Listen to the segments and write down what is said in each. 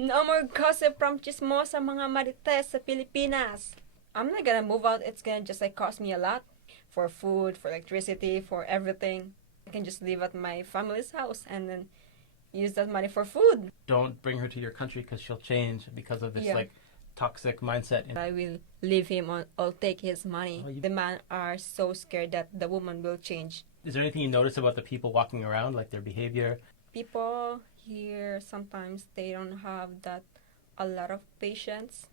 No more gossip from chismosa mga marites sa Pilipinas. I'm not gonna move out. It's gonna just like cost me a lot for food, for electricity, for everything. I can just live at my family's house and then use that money for food. Don't bring her to your country because she'll change because of this like toxic mindset. I will leave him or I'll take his money. Oh, The men are so scared that the woman will change. Is there anything you notice about the people walking around, like their behavior? People here sometimes they don't have that a lot of patience.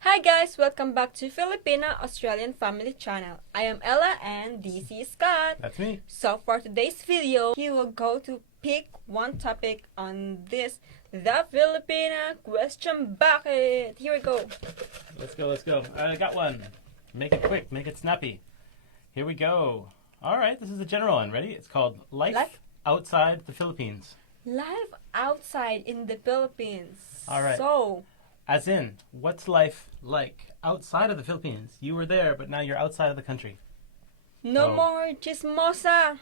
Hi guys, welcome back to Filipina-Australian Family Channel. I am Ella and this is Scott. That's me. So for today's video, he will go to pick one topic on this, the Filipina question bucket. Here we go. Let's go. I got one. Make it quick, make it snappy. Here we go. All right, this is a general one. Ready? It's called Life Outside the Philippines. Life outside in the Philippines. All right. So, as in, what's life like outside of the Philippines? You were there, but now you're outside of the country. No more chismosa.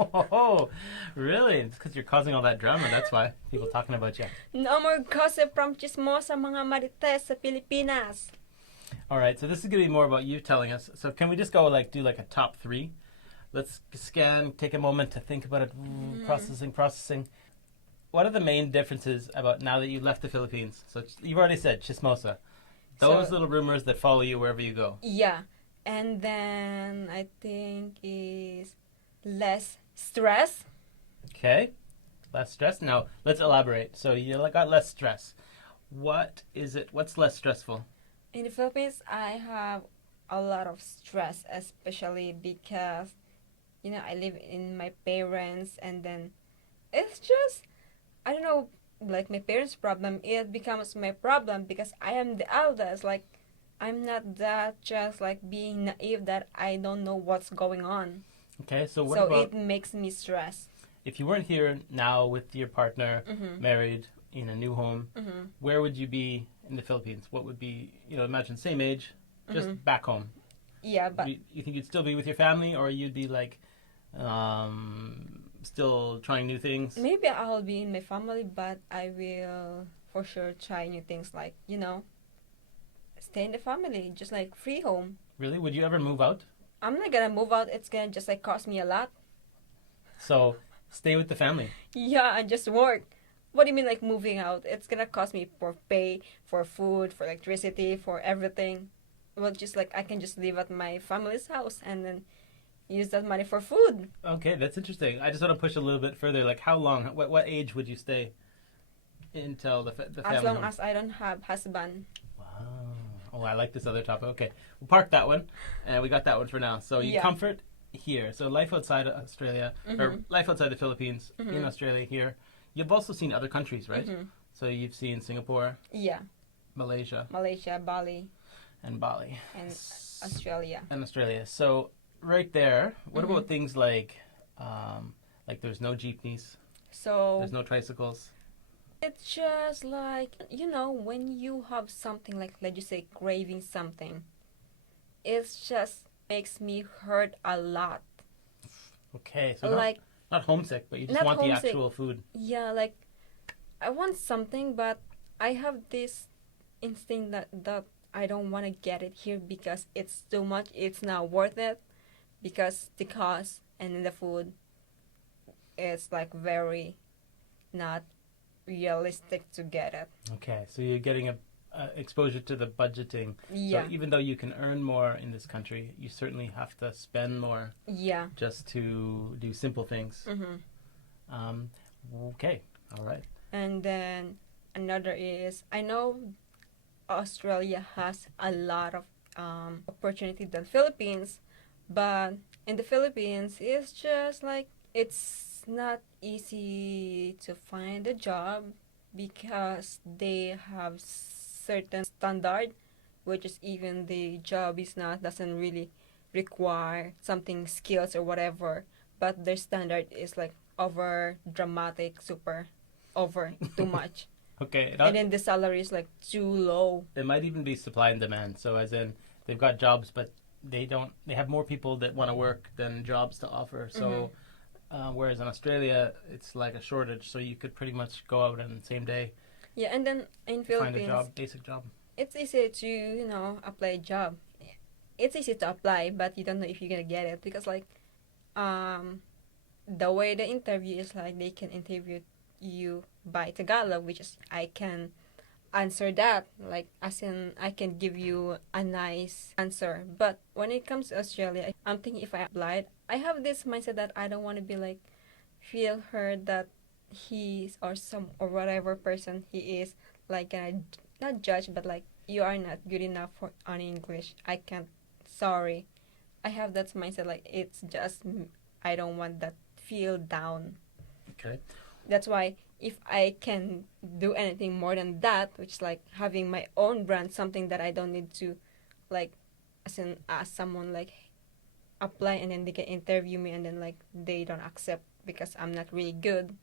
Oh, really? It's because you're causing all that drama. That's why people talking about you. No more gossip from chismosa mga marites sa Pilipinas. All right, so this is going to be more about you telling us. So can we just go do like a top 3? Let's scan, take a moment to think about it. Processing. What are the main differences about now that you left the Philippines? So you've already said chismosa. Those little rumors that follow you wherever you go. Yeah. And then I think is less stress. Okay. Less stress. Now, let's elaborate. So you got less stress. What is it? What's less stressful? In the Philippines, I have a lot of stress, especially because, I live in my parents, and then it's just, I don't know, like my parents' problem, it becomes my problem because I am the eldest. Like, I'm not that just like being naive that I don't know what's going on. Okay, so what so about... it makes me stress. If you weren't here now with your partner, married, in a new home, where would you be in the Philippines? What would be, imagine same age, just back home. Yeah, but... You think you'd still be with your family, or you'd be like, still trying new things? Maybe I'll be in my family, but I will for sure try new things like, stay in the family, just like free home. Really? Would you ever move out? I'm not gonna move out. It's gonna just like cost me a lot. So stay with the family. Yeah, and just work. What do you mean like moving out? It's gonna cost me for pay, for food, for electricity, for everything. Well, just like I can just live at my family's house and then use that money for food. Okay, that's interesting. I just want to push a little bit further. Like how long? What age would you stay until the family? As long as I don't have husband. Oh, I like this other topic. Okay, we'll park that one, and we got that one for now. So you comfort here. So life outside Australia, or life outside the Philippines, in Australia here. You've also seen other countries, right? So you've seen Singapore. Yeah. Malaysia, Bali. And Bali. And Australia. So right there, what about things like there's no jeepneys, so there's no tricycles? It's just like, when you have something like, let's just say, craving something, it just makes me hurt a lot. Okay, so like not homesick, but you just want homesick. The actual food. Yeah, like, I want something, but I have this instinct that I don't want to get it here because it's too much. It's not worth it because the cost and then the food is like very not realistic to get it. Okay, so you're getting a exposure to the budgeting. Yeah. So even though you can earn more in this country, you certainly have to spend more. Yeah. Just to do simple things. Okay, all right. And then another is, I know Australia has a lot of opportunity than Philippines, but in the Philippines, it's just like, it's not easy to find a job because they have certain standard, which is even the job doesn't really require something skills or whatever, but their standard is like over dramatic, super over too much. Okay. And then the salary is like too low. It might even be supply and demand. So as in they've got jobs, but they have more people that want to work than jobs to offer. So whereas in Australia, it's like a shortage. So you could pretty much go out on the same day Yeah, and then in Find a Philippines, job, basic job. it's easy to, apply a job. It's easy to apply, but you don't know if you're gonna get it because like, um, the way the interview is like they can interview you by Tagalog, which is I can answer that like as in I can give you a nice answer. But when it comes to Australia, I'm thinking if I applied, I have this mindset that I don't want to be like feel hurt that he's or some or whatever person he is like gonna not judge but like you are not good enough for on English. I can't. Sorry. I have that mindset like it's just I don't want that feel down. Okay. That's why if I can do anything more than that, which is like having my own brand, something that I don't need to like as in ask someone like apply and then they can interview me and then like they don't accept because I'm not really good.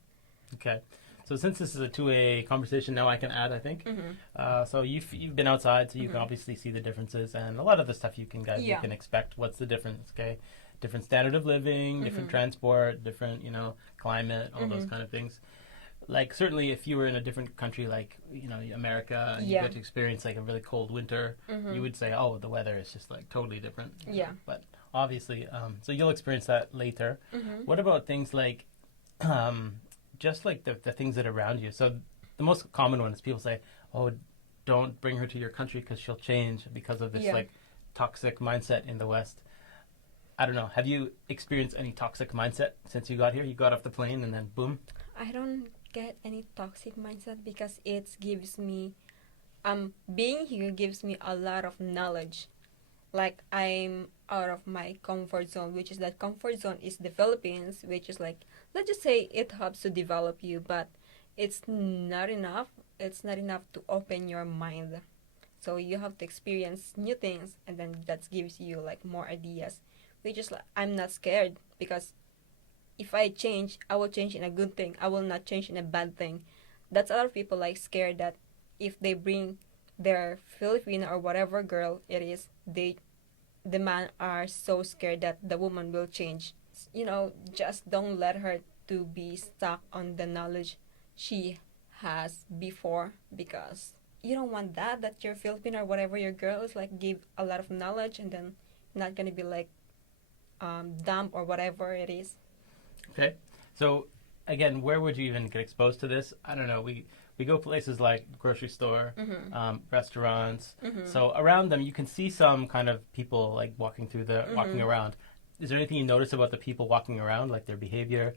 Okay. So since this is a two-way conversation, now I can add, I think. Mm-hmm. So you've been outside, so you can Mhm. obviously see the differences, and a lot of the stuff you can Yeah. you can expect. What's the difference? Okay, different standard of living, different Mhm. transport, different climate, all those Mhm. kind of things. Like certainly, if you were in a different country, like America, and you Yeah. get to experience like a really cold winter, Mhm. you would say, oh, the weather is just like totally different. Yeah. But obviously, so you'll experience that later. Mhm. What about things like, just like the things that are around you? So the most common one is people say, "Oh, don't bring her to your country because she'll change because of this Yeah. like toxic mindset in the West." I don't know. Have you experienced any toxic mindset since you got here? You got off the plane and then boom. I don't get any toxic mindset because it gives me being here gives me a lot of knowledge. Like I'm out of my comfort zone, which is that comfort zone is the Philippines, which is like let's just say it helps to develop you, but it's not enough. It's not enough to open your mind. So you have to experience new things, and then that gives you like more ideas. Which is like I'm not scared because if I change, I will change in a good thing. I will not change in a bad thing. That's a lot of people like scared that if they bring their Filipino or whatever girl it is, the man are so scared that the woman will change. Just don't let her to be stuck on the knowledge she has before because you don't want that your Filipino or whatever your girl is like give a lot of knowledge and then not gonna be like dumb or whatever it is. Okay. So again, where would you even get exposed to this? I don't know. We go places like grocery store, Mm-hmm. restaurants. Mm-hmm. So around them, you can see some kind of people like walking Mm-hmm. around. Is there anything you notice about the people walking around, like their behavior?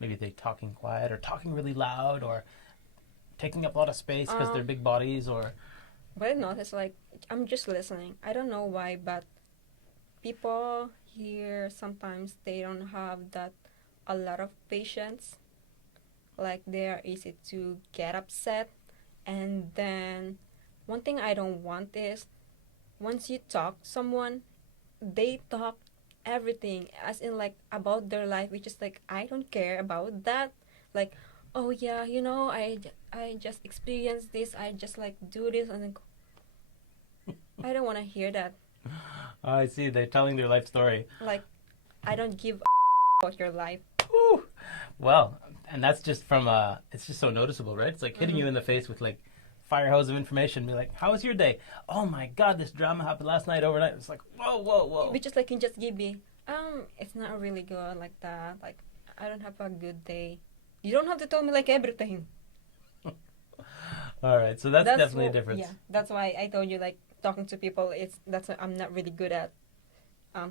Maybe they talking quiet or talking really loud or taking up a lot of space because they're big bodies or. What I noticed, like, I'm just listening. I don't know why, but people here sometimes they don't have that a lot of patience. Like they are easy to get upset, and then one thing I don't want is once you talk to someone, they talk everything as in like about their life, which is like I don't care about that. Like, oh yeah, I just experienced this. I just like do this, and then I don't want to hear that. Oh, I see. They're telling their life story. Like, I don't give about your life. Whew. Well, and that's just from it's just so noticeable, right? It's like hitting you in the face with like fire hose of information. Be like, how was your day? Oh my God, this drama happened last night overnight. It's like, whoa, whoa, whoa. Which is like can just give me, it's not really good like that. Like, I don't have a good day. You don't have to tell me like everything. All right, so that's definitely a difference. Yeah, that's why I told you like talking to people. That's why I'm not really good at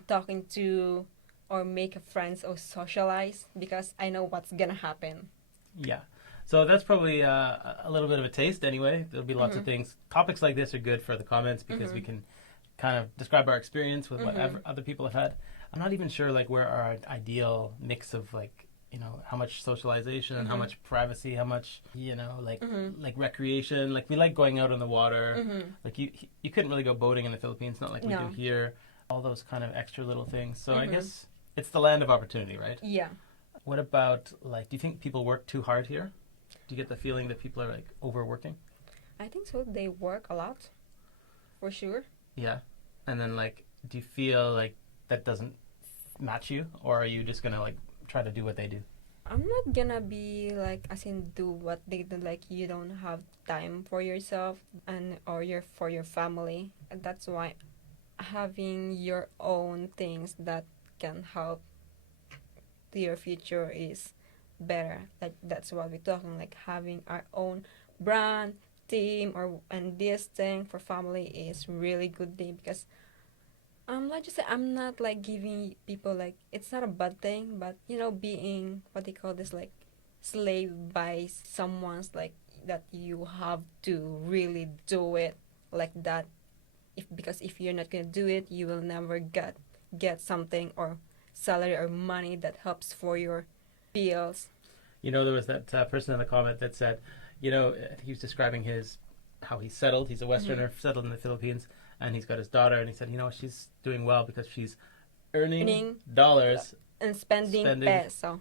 talking to or make friends or socialize because I know what's gonna happen. Yeah. So that's probably a little bit of a taste anyway. There'll be lots of things. Topics like this are good for the comments because we can kind of describe our experience with whatever other people have had. I'm not even sure like where our ideal mix of like, how much socialization and how much privacy, how much, like recreation. Like we like going out on the water. Like you couldn't really go boating in the Philippines, not like we do here. All those kind of extra little things. So I guess it's the land of opportunity, right? Yeah. What about, like, do you think people work too hard here? Do you get the feeling that people are, like, overworking? I think so. They work a lot, for sure. Yeah. And then, like, do you feel like that doesn't match you? Or are you just going to, like, try to do what they do? I'm not gonna be like as in do what they do, like you don't have time for yourself and or your for your family. And that's why having your own things that can help to your future is better. Like that's what we're talking, like having our own brand, team, or and this thing for family is really good thing because like just say I'm not like giving people like it's not a bad thing, but you know being what they call this like slave by someone's like that you have to really do it like that. If because if you're not gonna do it, you will never get something or salary or money that helps for your bills. You know, there was that person in the comment that said, you know, he was describing his how he's settled. He's a Westerner, settled in the Philippines, and he's got his daughter. And he said, you know, she's doing well because she's earning dollars and spending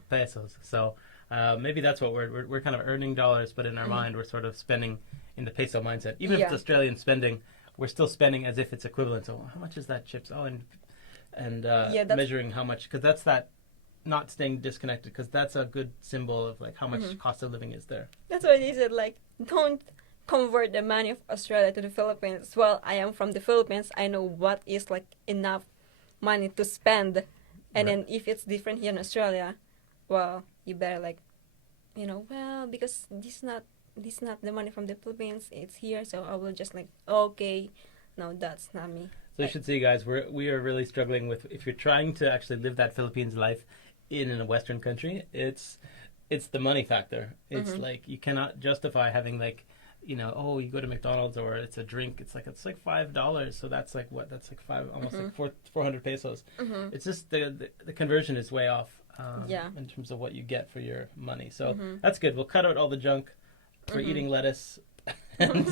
pesos. So maybe that's what we're kind of earning dollars, but in our mind we're sort of spending in the peso mindset. Even if it's Australian spending, we're still spending as if it's equivalent. So how much is that, Chips? Oh, and measuring how much, because that's that not staying disconnected, because that's a good symbol of like how much cost of living is there. That's why they said like don't convert the money of Australia to the Philippines. Well, I am from the Philippines. I know what is like enough money to spend, and then if it's different here in Australia, well, you better like, you know, well because this not the money from the Philippines. It's here, so I will just like okay, no, that's not me. So you should see, guys, we are really struggling with if you're trying to actually live that Philippines life in a Western country. It's the money factor. It's like you cannot justify having like, you know, oh, you go to McDonald's or it's a drink. It's like $5. So that's like what? That's like almost like 400 pesos. It's just the conversion is way off. In terms of what you get for your money. So that's good. We'll cut out all the junk. We're eating lettuce and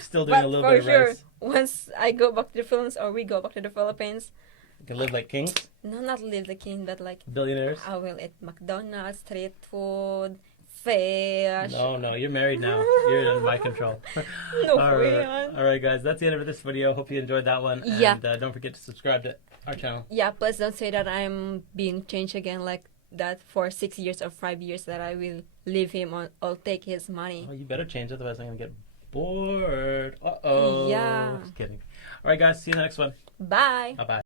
still doing a little bit of rice. Once I go back to the Philippines or we go back to the Philippines, you can live like kings. No, not live like king, but like billionaires. I will eat McDonald's, street food, fish. No, you're married now. You're in my control. No, all right, guys, that's the end of this video. Hope you enjoyed that one. And don't forget to subscribe to our channel. Yeah, please don't say that I'm being changed again like that for 6 years or 5 years that I will leave him or take his money. Oh, you better change, otherwise I'm going to get bored. Uh-oh. Yeah. Just kidding. All right, guys, see you in the next one. Bye. Bye-bye.